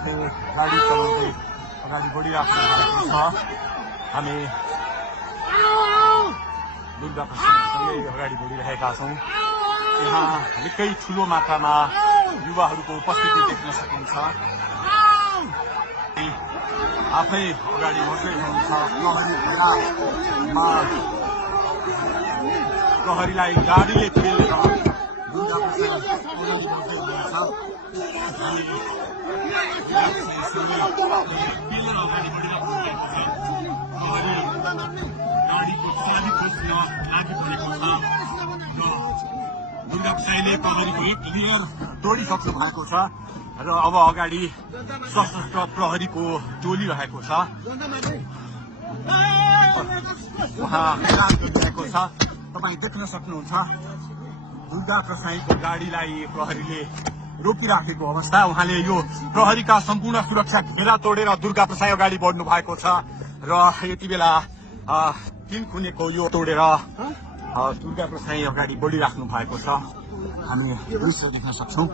आफै गाडी चलाउँदै अगाडि बढिराख्नु भएको छ। हामी दुर्गा प्रसादसँगै अगाडि बढिरहेका छौँ। यहाँ निकै ठुलो मात्रामा युवाहरूको उपस्थिति देख्न सकिन्छ। आफै अगाडि बढ्दै हुनुहुन्छ। प्रहरीलाई गाडीले पेलेर दुर्गा प्रसाद अगाडि बढ्दै हुनुहुन्छ। गाडीको चाबी खोज्न लागिपरेको छ र दुर्गा प्रसादले प्रहरीको एक लेयर तोडिसक्नु भएको छ र अब अगाडि सशस्त्र प्रहरीको टोली रहेको छ। उहाँ ऐलान गरिरहेको छ। तपाईँ देख्न सक्नुहुन्छ दुर्गा प्रसाईको गाडीलाई प्रहरीले रोकिराखेको अवस्था। उहाँले यो प्रहरीका सम्पूर्ण सुरक्षा घेरा तोडेर दुर्गा प्रसाई अगाडि बढ्नु भएको छ र यति बेला 3 खुनेको यो तोडेर दुर्गा प्रसाई अगाडि बढिराख्नु भएको छ। हामी दृश्य देख्न सक्छौँ।